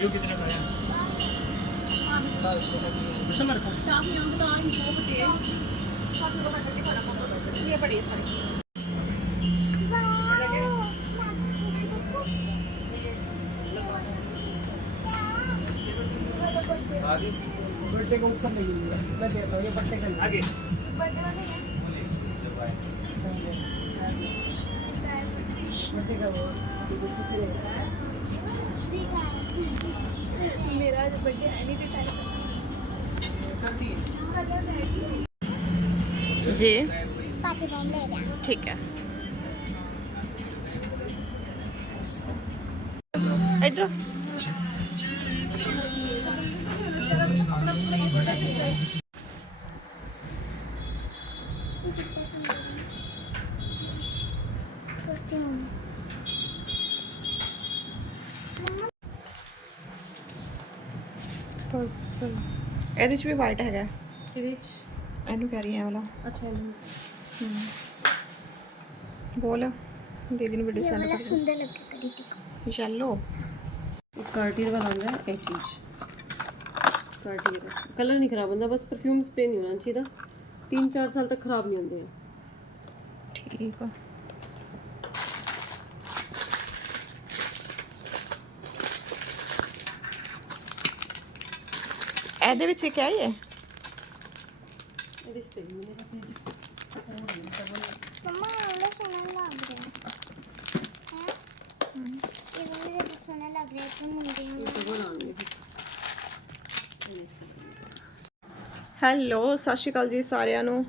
ये कितने का है अच्छा मेरे को स्टाफ यहाँ बता इन सब बटे सब लोग हटके खाना पकाते ये बड़े सारे आगे बर्थडे को ऊपर नहीं मिलेगा मैं देता हूँ ये बर्थडे का आगे बर्थडे का वो ਮੇਰਾ ਅੱਜ ਬਰਥਡੇ ਐਨੀ ਵੀ ਟਾਈਮ ਜੀ ਪਾਰਟੀ ਬਮ ਲੈ ਲਿਆ ਠੀਕ ਹੈ ਇਧਰ ਕਿੱਥੇ ਸੁਣ ਪਰਫਿਊਮ ਪਰਪਲ ਇਹਦੇ ਚ ਵੀ ਵਾਈਟ ਹੈਗਾ। ਇਹਦੇ ਚ? ਇਹਨੂੰ ਕਹਿ ਰਹੀ ਹੈ ਵਾਲਾ। ਅੱਛਾ ਇਹਨੂੰ। ਬੋਲ। ਦੀਦੀ ਨੂੰ ਵੀਡੀਓ ਸੈਂਡ ਕਰ। ਸੁੰਦਰ ਲੱਗੇ ਕਰੀ ਟਿਕ। ਯੈਲੋ ਇੱਕ ਕਾਰਟੀਰ ਵਾਲਾ ਹੈ, ਇਹ ਚੀਜ਼। ਕਾਰਟੀਰ ਕਲਰ ਨਹੀਂ ਖਰਾਬ ਹੁੰਦਾ ਬਸ ਪਰਫਿਊਮ ਸਪਰੇ ਨਹੀਂ ਹੋਣਾ ਚਾਹੀਦਾ। 3-4 ਸਾਲ ਤੱਕ ਖਰਾਬ ਨਹੀਂ ਹੁੰਦੇ ਠੀਕ ਆ। ਇਹਦੇ ਵਿੱਚ ਕੀ ਹੈ ਇਹਦੇ ਚ ਤੇ ਨਹੀਂ ਮਿਲੇਗਾ ਮਮਾ ਵਾਲਾ ਸੋਹਣਾ ਲੱਗ ਰਿਹਾ। ਹੈ? ਇਹ ਵਾਲਾ ਜ਼ਿਆਦਾ ਸੋਹਣਾ ਲੱਗ ਰਿਹਾ ਤੇ ਮੁੰਡੇ ਨੂੰ। ਇਹ ਤਾਂ ਬਣਾਉਣਗੇ ਫਿਰ। ਹੈਲੋ ਸਤਿ ਸ਼੍ਰੀ ਅਕਾਲ ਜੀ ਸਾਰਿਆਂ ਨੂੰ।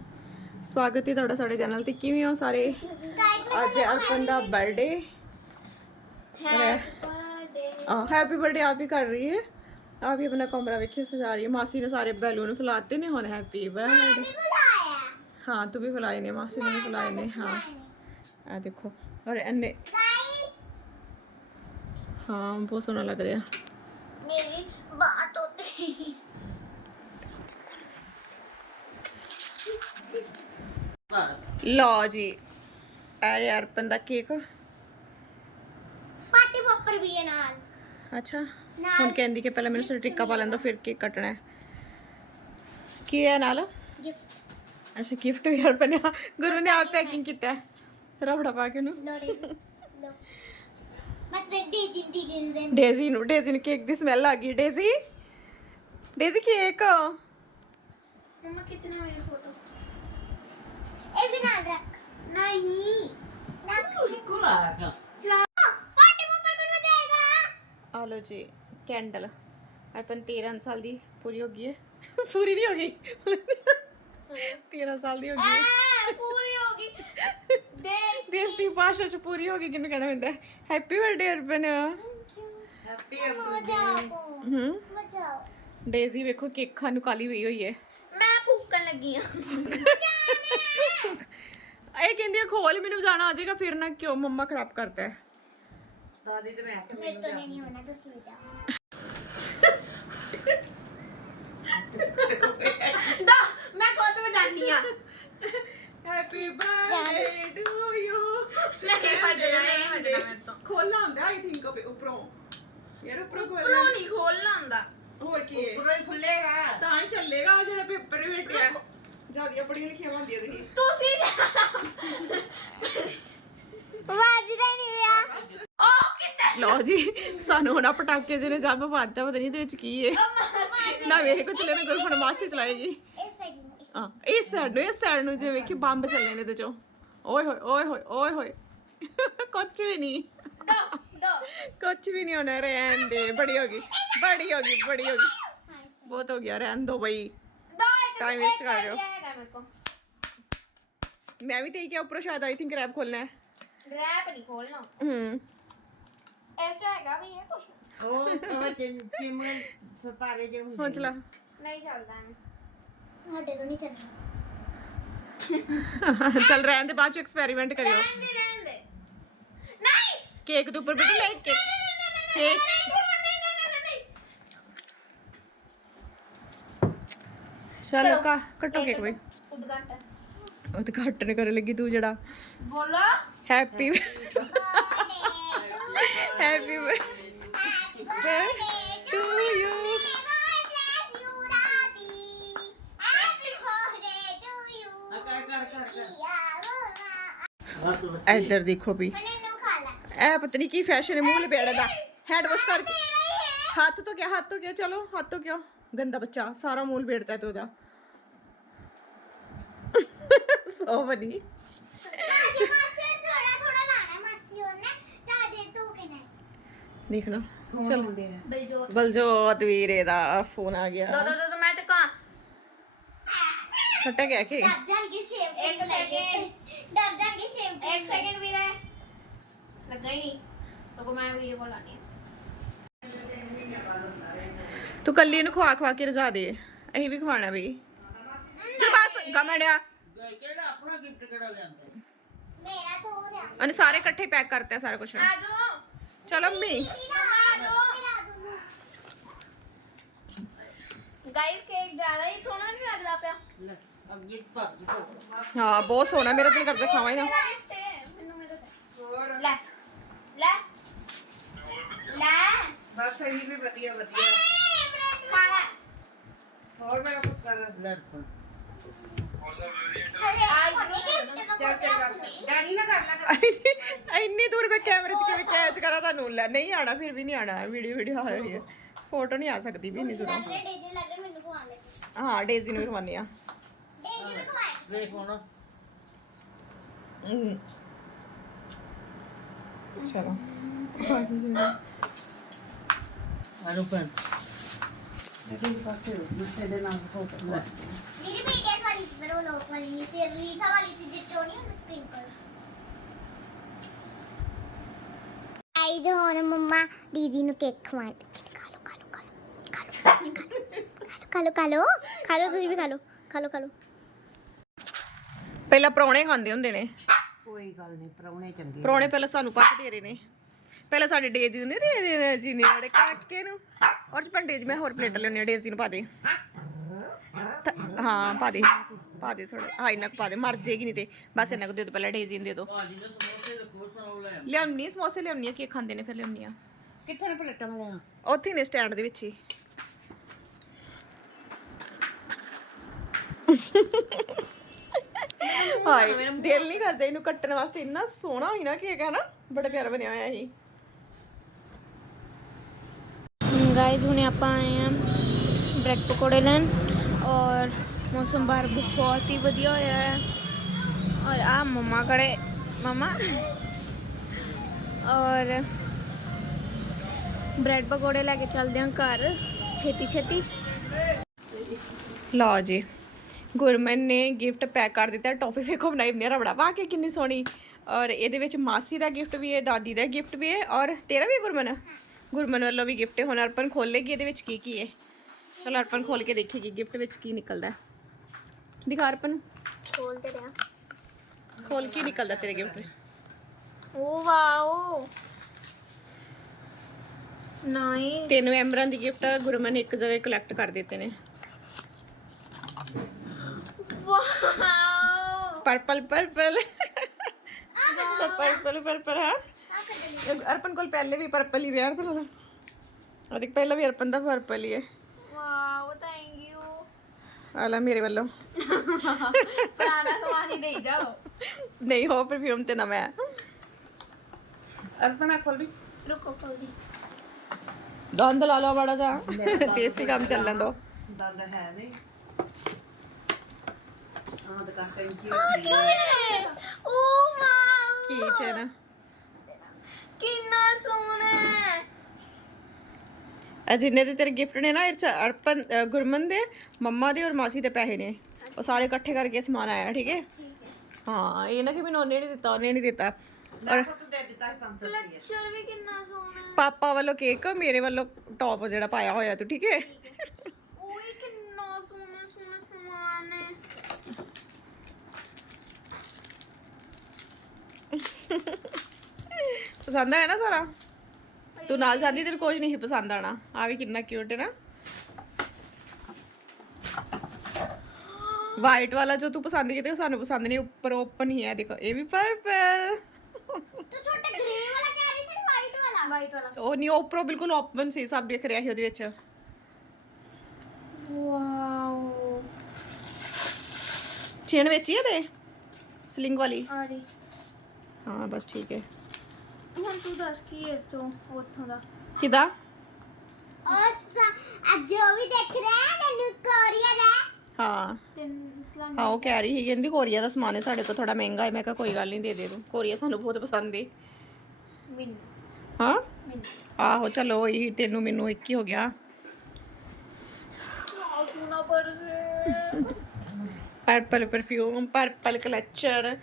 ਸਵਾਗਤ ਹੈ ਤੁਹਾਡਾ ਸਾਡੇ ਚੈਨਲ ਤੇ। ਕਿਵੇਂ ਹੋ ਸਾਰੇ? ਅੱਜ ਅਰਪਨ ਦਾ ਬਰਥਡੇ ਹੈਪੀ ਬਰਥਡੇ ਆਪ ਹੀ ਕਰ ਰਹੀ ਹੈ। ਆਪ ਹੀ ਆਪਣਾ ਕਮਰਾ ਵੇਖਿਓ ਸਜਾ ਰਹੀ ਹੈ ਮਾਸੀ ਨੇ ਸਾਰੇ ਬੈਲੂਨ ਫੁਲਾਤੇ ਨੇ ਹੁਣ ਹੈਪੀ ਬਰਥਡੇ ਹਾਂ ਤੂੰ ਵੀ ਫੁਲਾਏ ਨੇ ਮਾਸੀ ਨੇ ਵੀ ਫੁਲਾਏ ਨੇ ਹਾਂ ਆ ਦੇਖੋ ਔਰ ਇਹਨੇ ਹਾਂ ਬਹੁਤ ਸੋਹਣਾ ਲੱਗ ਰਿਹਾ ਮੇਰੀ ਬਾਤ ਹੋਤੀ ਲਓ ਜੀ ਇਹ ਅਰਪਨ ਦਾ ਕੇਕ ਪਾਰਟੀ ਪੋਪਰ ਵੀ ਹੈ ਨਾਲ ਅੱਛਾ ਹੁਣ ਕਹਿੰਦੀ ਕਿ ਪਹਿਲਾਂ ਮੈਨੂੰ ਸਿਰ ਟਿੱਕਾ ਪਾ ਲੈਂਦਾ ਫਿਰ ਕੇਕ ਕੱਟਣਾ ਹੈ। ਕੀ ਹੈ ਨਾਲ? ਗਿਫਟ ਅੱਛਾ ਗਿਫਟ ਵੀ ਹਰ ਬਣਿਆ। ਗੁਰੂ ਨੇ ਆਪ ਪੈਕਿੰਗ ਕੀਤਾ ਹੈ। ਰਬੜਾ ਪਾ ਕੇ ਦੇ ਡੇਜ਼ੀ ਨੂੰ ਡੇਜ਼ੀ ਨੂੰ ਕੇਕ ਦੀ ਸਮੈਲ ਆ ਗਈ। ਡੇਜ਼ੀ? Daisy cake? ਮਮਾ ਕਿਤਨਾ ਮੇਰੀ ਫੋਟੋ ਇਹ ਵੀ ਨਾਲ ਰੱਖ। ਨਹੀਂ। ਰੱਖ। ਪਾਰਟੀ ਪੋਪਰ ਬਣ ਜਾਏਗਾ ਆ ਲੋ ਜੀ ਕੈਂਡਲ ਅਰਪਨ 13 ਸਾਲ ਦੀ ਪੂਰੀ ਹੋ ਗਈ ਹੈ ਪੂਰੀ ਨਹੀਂ ਹੋ ਗਈ। 13 ਸਾਲ ਦੀ ਹੋ ਗਈ ਹੈ ਪੂਰੀ ਹੋ ਗਈ। ਦੇ ਦੇਸੀ ਭਾਸ਼ਾ ਚ ਪੂਰੀ ਹੋ ਗਈ ਕਿਹਨੂੰ ਕਹਿਣਾ ਹੁੰਦਾ ਹੈਪੀ ਬਰਥਡੇ ਅਰਪਨ। ਮਜ਼ਾ ਆਓ ਹੂੰ। ਮਜ਼ਾ ਡੇਜ਼ੀ ਵੇਖੋ ਕੇਕ ਖਾਣ ਨੂੰ ਕਾਲੀ ਹੋਈ ਹੋਈ ਹੈ ਮੈਂ ਫੂਕਣ ਲੱਗੀ ਆ। ਇਹ ਕਹਿੰਦੀ ਖੋਲ ਮੈਨੂੰ ਜਾਣਾ ਆ ਜਾਏਗਾ ਫਿਰ ਨਾ ਕਿਉਂ ਮੰਮਾ ਖਰਾਬ ਕਰਦਾ ਹੈ। ਦਾਦੀ ਤੇ ਮੈਂ ਆਖਿਆ ਮੇਰੇ ਤੋਂ ਨਹੀਂ ਹੋਣਾ ਤੁਸੀਂ ਜਾਓ। ਦਾ ਮੈਂ ਕੋਤ ਵਿੱਚ ਜਾਣੀ। ਆ ਹੈਪੀ ਬਰਥਡੇ ਟੂ ਯੂ ਨਹੀਂ ਭਜਣਾ ਹੈ ਨਹੀਂ ਭਜਣਾ ਮੇਰੇ ਤੋਂ। ਖੋਲਾ ਹੁੰਦਾ ਆਈ ਥਿੰਕ ਉਹ ਉਪਰੋਂ। ਯਾਰ ਉਪਰੋਂ ਉਪਰੋਂ ਖੋਲਣਾ ਨਹੀਂ ਖੋਲਣਾ ਹੁੰਦਾ। ਹੋਰ ਕੀ ਹੈ? ਉੱਪਰੋਂ ਹੀ ਫੁੱਲੇਗਾ ਤਾਂ ਹੀ ਚੱਲੇਗਾ ਆਹ ਜਿਹੜਾ ਪੇਪਰ ਵੇਟਿਆ ਜਿਆਦੀਆਂ ਪੜੀਆਂ ਲਿਖੀਆਂ ਹੁੰਦੀਆਂ ਤੁਸੀਂ। ਤੁਸੀਂ ਵੱਜਦਾ ਨਹੀਂ ਆ ਲਓ ਜੀ ਸਾਨੂੰ ਹੁਣ ਆਹ ਪਟਾਕੇ ਜਿਹਨੇ ਜੱਬ ਪਾਤਾ ਪਤਾ ਨਹੀਂ ਇਹਦੇ ਵਿੱਚ ਕੀ ਹੈ। ਨਾ ਵੇਖ ਕੋ ਚੱਲੇ ਨਾ ਗੁਰਫਣ ਮਾਸੀ ਚਲਾਏਗੀ ਹਾਂ ਇਸ ਸਾਈਡ ਨੂੰ ਇਸ ਸਾਈਡ ਨੂੰ ਜਿਵੇਂ ਕਿ ਬੰਬ ਚੱਲੇ ਨੇ ਤੇ ਚੋਂ। ਓਏ ਹੋਏ ਓਏ ਹੋਏ ਓਏ ਹੋਏ। ਕੁਝ ਵੀ ਨਹੀਂ। ਕੁਝ ਵੀ ਨਹੀਂ ਹੋਣਾ ਰਹਿਣ ਦੇ ਬੜੀ ਹੋ ਗਈ ਬੜੀ ਹੋ ਗਈ ਬੜੀ ਹੋ ਗਈ। ਬਹੁਤ ਹੋ ਗਿਆ ਰਹਿਣ ਦੋ ਬਈ। Time waste ਕਰ ਰਹੇ ਹੋ। ਮੇਰੇ ਮੈਂ ਵੀ ਤੇ ਕਿਹਾ ਉੱਪਰੋਂ ਸ਼ਾਇਦ ਆਈ ਥਿੰਕ ਰੈਪ ਖੋਲਣਾ ਹੈ। ਰੈਪ ਨਹੀਂ ਖੋਲਣਾ। ਹੂੰ। ਇਹ ਚ ਹੈਗਾ ਵੀ ਇਹ ਕੁਛ ਉਹ ਉਹ ਚਿਮ ਚਿਮਨ ਸਤਾਰੇ ਜੇ ਹੁੰਦੇ ਹੁਣ ਚਲਾ ਨਹੀਂ ਚੱਲਦਾ ਐਵੇਂ ਸਾਡੇ ਤੋਂ ਨਹੀਂ ਚੱਲਦਾ ਚੱਲ ਰਹਿਣ ਦੇ ਬਾਅਦ ਚ ਐਕਸਪੈਰੀਮੈਂਟ ਕਰਿਓ ਰਹਿਣ ਦੇ ਰਹਿਣ ਦੇ ਨਹੀਂ ਕੇਕ ਦੇ ਉੱਪਰ ਬੇਟਾ ਲੈ ਕੇ ਕੇਕ ਨਹੀਂ ਨਹੀਂ ਨਹੀਂ ਚਲ ਕਾ ਕੱਟੋ ਕੇਕ ਬਈ ਉਦਘਾਟਨ ਉਦਘਾਟਨ ਕਰਨ ਲੱਗੀ ਤੂੰ ਜਿਹੜਾ ਬੋਲੋ ਹੈਪੀ ਹੈਪੀ ਕਰ ਕਰ ਕਰ ਇੱਧਰ ਦੇਖੋ ਵੀ। ਇਹ ਪਤਾ ਨਹੀਂ ਕੀ ਫੈਸ਼ਨ ਹੈ ਮੂੰਹ ਲਪੇੜੇ ਦਾ ਹੈਡ ਵਾਸ਼ ਕਰਕੇ। ਹੱਥ ਤੋਂ ਕਿਆ ਹੱਥ ਤੋਂ ਕਿਆ? ਚਲੋ ਹੱਥ ਤੋਂ ਕਿਆ ਗੰਦਾ ਬੱਚਾ ਸਾਰਾ ਮੂੰਹ ਲਪੇੜਦਾ ਤੇ ਉਹਦਾ। ਸੋ ਬਣੀ ਦੇਖ ਲਓ। ਚਲੋ। ਬਲਜੋਤ। ਵੀਰੇ ਦਾ ਫੋਨ ਆ ਗਿਆ। ਦੋ ਦੋ ਦੋ ਮੈਂ ਚੱਕਾਂ। ਫਟੇ ਗਿਆ ਕਿ? ਡਰ ਜਾਣਗੇ ਸ਼ੇਵ ਇੱਕ ਸੈਕਿੰਡ ਡਰ ਜਾਣਗੇ ਸ਼ੇਵ ਇੱਕ ਸੈਕਿੰਡ ਵੀਰੇ। ਲੱਗਾ ਹੀ ਨਹੀਂ। तो ਮੈਂ ਵੀਡੀਓ ਕਾਲ ਆਣੀ ਤੂੰ ਕੱਲੀ ਨੂੰ ਖਵਾ ਖਵਾ ਕੇ ਰਜ਼ਾ ਦੇ। ਅਸੀਂ ਵੀ ਖਵਾਣਾ ਬਈ ਚਲ ਬਸ ਗਮੜਿਆ ਕਿਹੜਾ ਆਪਣਾ ਗਿਫਟ ਕਿਹੜਾ ਲਿਆਂਦਾ? ਮੇਰਾ ਤੋਂ ਰਿਹਾ ਉਹਨੇ ਸਾਰੇ ਇਕੱਠੇ ਪੈਕ ਕਰਤੇ ਸਾਰਾ ਕੁਝ ਆ ਜਾਓ ਚਲੋ ਅੰਮੀ ਗਾਇਸ ਕੇਕ ਜ਼ਿਆਦਾ ਹੀ ਸੋਹਣਾ ਨਹੀਂ ਲੱਗਦਾ ਪਿਆ ਲੈ ਅੱਗੇ ਭਰ ਦਿੱਤਾ ਹਾਂ ਬਹੁਤ ਸੋਹਣਾ ਮੇਰਾ ਦਿਲ ਕਰਦਾ ਖਾਵਾਂ ਹੀ ਨਾ ਵੀ ਇੰਨੀ ਦੂਰ ਮੈਂ ਕੈਮਰੇ 'ਚ ਕਿਵੇਂ ਕੈਚ ਕਰਾਂ ਤੁਹਾਨੂੰ? ਲੈ ਨਹੀਂ ਆਣਾ ਫਿਰ ਵੀ ਨਹੀਂ ਆਣਾ ਵੀਡੀਓ ਵੀਡੀਓ ਆ ਰਹੀ ਹੈ। ਫੋਟੋ ਨਹੀਂ ਆ ਸਕਦੀ ਵੀ ਇੰਨੀ ਦੂਰੋਂ। ਡੇਜੀ ਲੱਗੇ ਮੈਨੂੰ ਖਵਾ ਲੈ ਹਾਂ ਡੇਜ਼ੀ ਨੂੰ ਵੀ ਖਵਾਉਂਦੇ ਆ ਡੇਜੀ ਵੀ ਖਵਾਏ ਦੇਖ ਹੁਣ। ਹਮ। ਚਲੋ। ਆਲੂ ਪੈਨ ਇਹਦੇ ਪਾਸੇ ਦੂਸਰੇ ਦੇ ਨਾਲ ਫੋਟੋ ਲੈ ਮੇਰੀ ਬੀਟੀਐਸ ਵਾਲੀ ਸੀ ਪਰ ਉਹ ਲੋਕ ਵਾਲੀ ਨਹੀਂ ਸੀ ਲੀਸਾ ਵਾਲੀ ਸੀ ਜਿੱਚੋ ਨਹੀਂ ਹੁੰਦੀ ਸਪ੍ਰਿੰਕਲਸ ਆਈ ਜੋ ਹੁਣ ਮੰਮਾ ਦੀਦੀ ਨੂੰ ਕੇਕ ਖਵਾ ਖਾ ਲੋ ਖਾ ਲੋ ਖਾ ਲੋ ਖਾ ਲੋ ਖਾ ਲੋ ਖਾ ਲੋ ਤੁਸੀਂ ਵੀ ਖਾ ਲੋ ਖਾ ਲੋ ਖਾ ਲੋ ਪਹਿਲਾਂ ਪਰੌਣੇ ਖਾਂਦੇ ਹੁੰਦੇ ਨੇ ਕੋਈ ਗੱਲ ਨਹੀਂ ਪਰੌਣੇ ਚੰਗੇ ਪਰੌਣੇ ਪਹਿਲਾਂ ਸਾਨੂੰ ਪੱਕ ਦੇ ਰਹੇ ਨੇ ਪਹਿਲਾਂ ਸਾਡੇ ਡੇਜ਼ੀ ਨੇ ਦੇ ਦੇਣਾ ਜੀ ਨੇ ਸਾਡੇ ਕਾਕੇ ਨੂੰ ਔਰ ਪੰਡੇਜ ਮੈਂ ਹੋਰ ਪਲੇਟ ਲੈਣੀ ਡੇਜ਼ੀ ਨੂੰ ਪਾ ਦੇ ਤ- ਹਾਂ ਪਾ ਦੇ ਪਾ ਦੇ ਥੋੜਾ ਹਾਂ ਇੰਨਾ ਕੁ ਪਾ ਦੇ ਮਰ ਜੇਗੀ ਨਹੀਂ ਤੇ। ਬਸ ਇੰਨਾ ਕੁ ਦੇ ਦੋ ਪਹਿਲਾਂ ਡੇਜ਼ੀ ਨੂੰ ਦੇ ਦੋ। ਭਾਜੀ ਨੇ ਸਮੋਸੇ ਦਾ ਕੋਰਸ ਨਾਲ ਲਿਆ ਲਿਆਉਣੀ ਸਮੋਸੇ ਲਿਆਉਣੀ ਆ ਕੀ ਖਾਂਦੇ ਨੇ ਫਿਰ ਲਿਆਉਣੀ ਆ? ਕਿੱਥੇ ਨੇ ਪਲੇਟਾਂ ਮਗਾਉਣਾ? ਉੱਥੇ ਨੇ ਸਟੈਂਡ ਦੇ ਵਿੱਚ ਹੀ। ਹਾਏ ਦਿਲ ਨਹੀਂ ਕਰਦਾ ਇਹਨੂੰ ਕੱਟਣ ਵਾਸਤੇ ਇੰਨਾ ਸੋਹਣਾ ਹੋਈ ਨਾ ਕੇਕ ਹੈ ਨਾ ਬੜਾ ਪਿਆਰਾ ਬਣਿਆ ਹੋਇਆ ਇਹ। ਗਾਇਜ਼ ਹੁਣੇ ਆਪਾਂ ਆਏ ਆ ਬ੍ਰੈਡ ਪਕੌੜੇ ਲੈਣ ਔਰ ਮੌਸਮ ਬਾਹਰ ਬਹੁਤ ਹੀ ਵਧੀਆ ਹੋਇਆ ਹੈ। ਔਰ ਆ ਮਮਾ ਕੜੇ ਮਮਾ। ਔਰ ਬ੍ਰੈਡ ਪਕੌੜੇ ਲੈ ਕੇ ਚੱਲਦੇ ਹਾਂ ਘਰ। ਛੇਤੀ ਛੇਤੀ। ਲਓ ਜੀ, ਗੁਰਮਨ ਨੇ ਗਿਫਟ ਪੈਕ ਕਰ ਦਿੱਤਾ। ਟੌਫੀ ਵੇਖੋ ਬਣਾਈ ਮੇਰਾ ਬੜਾ ਵਾਹ ਕੇ ਕਿੰਨੀ ਸੋਹਣੀ। ਔਰ ਇਹਦੇ ਵਿੱਚ ਮਾਸੀ ਦਾ ਗਿਫਟ ਵੀ ਹੈ, ਦਾਦੀ ਦਾ ਗਿਫਟ ਵੀ ਹੈ, ਔਰ ਤੇਰਾ ਵੀ ਗੁਰਮਨ? ਗੁਰਮਨ ਵੱਲੋਂ ਵੀ ਗਿਫਟ ਹੈ ਹੁਣ। ਅਰਪਨ ਖੋਲੇਗੀ ਇਹਦੇ ਵਿੱਚ ਕੀ ਕੀ ਹੈ? ਚਲੋ ਅਰਪਨ ਖੋਲ ਕੇ ਦੇਖੇਗੀ ਗਿਫਟ ਵਿੱਚ ਕੀ ਨਿਕਲਦਾ। ਹੈ। ਦਿਖਾ ਅਰਪਨ ਖੋਲਦੇ ਰਿਹਾ। ਖੋਲ ਕੇ ਨਿਕਲਦਾ ਤੇਰੇ ਗਿਫਟ ਓ ਵਾਓ। ਨਾਈਸ ਤਿੰਨ ਮੈਂਬਰਾਂ ਦੀ ਗਿਫਟ ਗੁਰਮਨ ਨੇ ਇੱਕ ਜਗ੍ਹਾ ਕਲੈਕਟ ਕਰ ਦਿੱਤੇ ਨੇ। Wow. Purple purple purple purple ਹੈ। ਅਰਪਨ ਕੋਲ ਪਹਿਲੇ ਵੀ ਪਰਪਲ ਹੀ ਵਿਆਰ ਪਰ ਅਦਿਕ ਪਹਿਲਾਂ ਵੀ ਅਰਪਨ ਦਾ ਪਰਪਲ ਹੀ ਹੈ। ਵਾਓ। ਆਲਾ ਮੇਰੇ ਵੱਲੋਂ। ਪੁਰਾਣਾ ਸਮਾਨ ਹੀ ਦੇਈ ਜਾਓ। ਨਹੀਂ ਹੋ ਪਰਫਿਊਮ ਤੇ ਨਵਾਂ ਹੈ ਅਰਪਣਾ ਖੋਲੀ ਰੁਕੋ ਖੋਲਦੀ ਗੰਦ ਲਾ ਲਓ ਬੜਾ ਜਾ ਦੇਸੀ ਕੰਮ ਚੱਲਣ ਦੋ। ਦਰਦ ਹੈ ਨਹੀਂ। ਆਹ ਦੁਕਾਨ ਟੈਂਕੀ ਓ ਵਾਓ ਕੀ ਚੈਨ ਕਿੰਨਾ ਸੋਹਣਾ ਹੈ। ਆ ਜਿੰਨੇ ਦੇ ਤੇਰੇ ਗਿਫਟ ਨੇ ਨਾ ਇਹ 'ਚ ਅਰਪਨ ਅ, ਗੁਰਮਨ ਦੇ ਮੰਮਾ ਦੇ ਔਰ ਮਾਸੀ ਦੇ ਪੈਸੇ ਨੇ। ਉਹ ਸਾਰੇ ਇਕੱਠੇ ਕਰਕੇ ਸਮਾਨ ਆਇਆ ਠੀਕ ਹੈ? ਹਾਂ ਇਹ ਨਾ ਕਿ ਮੈਨੂੰ ਉਹਨੇ ਨਹੀਂ ਦਿੱਤਾ ਉਹਨੇ ਨਹੀਂ ਦਿੱਤਾ। ਔਰ ਤੂੰ ਦੇ ਦਿੱਤਾ ਸੀ 500 ਕਲਚਰ ਵੀ ਕਿੰਨਾ ਸੋਹਣਾ। ਪਾਪਾ ਵੱਲੋਂ ਕੇਕ ਮੇਰੇ ਵੱਲੋਂ ਟੌਪ ਜਿਹੜਾ ਪਾਇਆ ਹੋਇਆ ਤੂੰ ਠੀਕ ਹੈ? ਓਏ ਕਿੰਨਾ ਸੋਹਣਾ ਸੋਹਣਾ ਸਮਾਨ ਹੈ। ਪਸੰਦ ਆਇਆ ਨਾ ਸਾਰਾ? ਤੂੰ ਨਾਲ ਜਾਂਦੀ ਤੈਨੂੰ ਕੁਝ ਨਹੀਂ ਸੀ ਪਸੰਦ ਆਣਾ ਆ ਵੀ ਕਿੰਨਾ ਕਿਊਟ ਹੈ ਨਾ ਵਾਈਟ ਵਾਲਾ ਜੋ ਤੂੰ ਪਸੰਦ ਕੀਤਾ ਉਹ ਸਾਨੂੰ ਪਸੰਦ ਨਹੀਂ ਉੱਪਰ ਓਪਨ ਹੀ ਹੈ ਦੇਖੋ ਇਹ ਵੀ ਪਰਪਲ ਤੂੰ ਛੋਟਾ ਗ੍ਰੇ ਵਾਲਾ ਕਹਿ ਰਹੀ ਸੀ ਵਾਈਟ ਵਾਲਾ ਵਾਈਟ ਵਾਲਾ ਉਹ ਨਹੀਂ ਉੱਪਰੋਂ ਬਿਲਕੁਲ ਓਪਨ ਸੀ ਸਭ ਦਿਖ ਰਿਹਾ ਸੀ ਉਹਦੇ ਵਿੱਚ ਵਾਓ ਚੇਨ ਵਿੱਚ ਹੀ ਇਹਦੇ ਸਲਿੰਗ ਵਾਲੀ ਆੜੀ ਹਾਂ ਬਸ ਠੀਕ ਹੈ ਹੁਣ ਤੂੰ ਦੱਸ ਕੀ ਇਹ ਤੋਂ ਉੱਥੋਂ ਦਾ? ਕਿਦਾ? ਅੱਜ ਜੋ ਵੀ ਦੇਖ ਰਿਹਾ ਹੈ ਤੈਨੂੰ ਕੋਰੀਆ ਦਾ ਹਾਂ। ਤਿੰਨ ਪਲਾਨ ਹਾਂ ਉਹ ਕਹਿ ਰਹੀ ਸੀ ਕਹਿੰਦੀ ਕੋਰੀਆ ਦਾ ਸਮਾਨ ਹੈ ਸਾਡੇ ਕੋਲ ਥੋੜਾ ਮਹਿੰਗਾ ਹੈ। ਮੈਂ ਕਿਹਾ ਕੋਈ ਗੱਲ ਨਹੀਂ ਦੇ ਦੇ ਤੂੰ। ਕੋਰੀਆ ਸਾਨੂੰ ਬਹੁਤ ਪਸੰਦ ਹੈ ਮੈਨੂੰ। ਹਾਂ? ਮੈਨੂੰ। ਆਹੋ ਚਲੋ ਇਹ ਤੈਨੂੰ ਮੈਨੂੰ ਇੱਕ ਹੀ ਹੋ ਗਿਆ। ਸੁਣਾ ਪਰ ਪਰਪਲ ਪਰਫਿਊਮ ਪਰਪਲ ਕਲਚਰ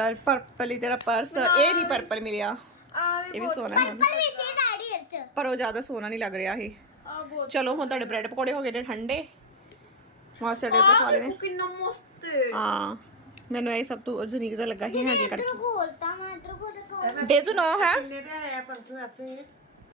ਔਰ ਪਰਪਲ ਹੀ ਤੇਰਾ ਪਰਸ ਇਹ ਨਹੀਂ ਪਰਪਲ ਮਿਲਿਆ। ਇਹ ਵੀ ਸੋਹਣਾ ਹੈ। ਪਰ ਵੀ ਸੀ ਡੈਡੀ ਅਰਚ ਪਰ ਉਹ ਜ਼ਿਆਦਾ ਸੋਹਣਾ ਨਹੀਂ ਲੱਗ ਰਿਹਾ ਇਹ। ਚਲੋ ਹੁਣ ਤੁਹਾਡੇ ਬ੍ਰੈਡ ਪਕੌੜੇ ਹੋ ਗਏ ਨੇ ਠੰਡੇ। ਮਾਸੇ ਦੇ ਉੱਤੇ ਖਾ ਲੈਣੇ ਕਿੰਨਾ ਮਸਤ। ਹੈ ਹਾਂ ਮੈਨੂੰ ਇਹ ਸਭ ਤੋਂ ਯੂਨੀਕ ਜਿਹਾ ਲੱਗਾ ਸੀ ਹੈਗੇ ਕਰਕੇ। ਡੇਜ਼ੂ ਨੋ ਹੈ? ਲੈ ਆਇਆ ਪਰਸੋਂ ਐਸੇ।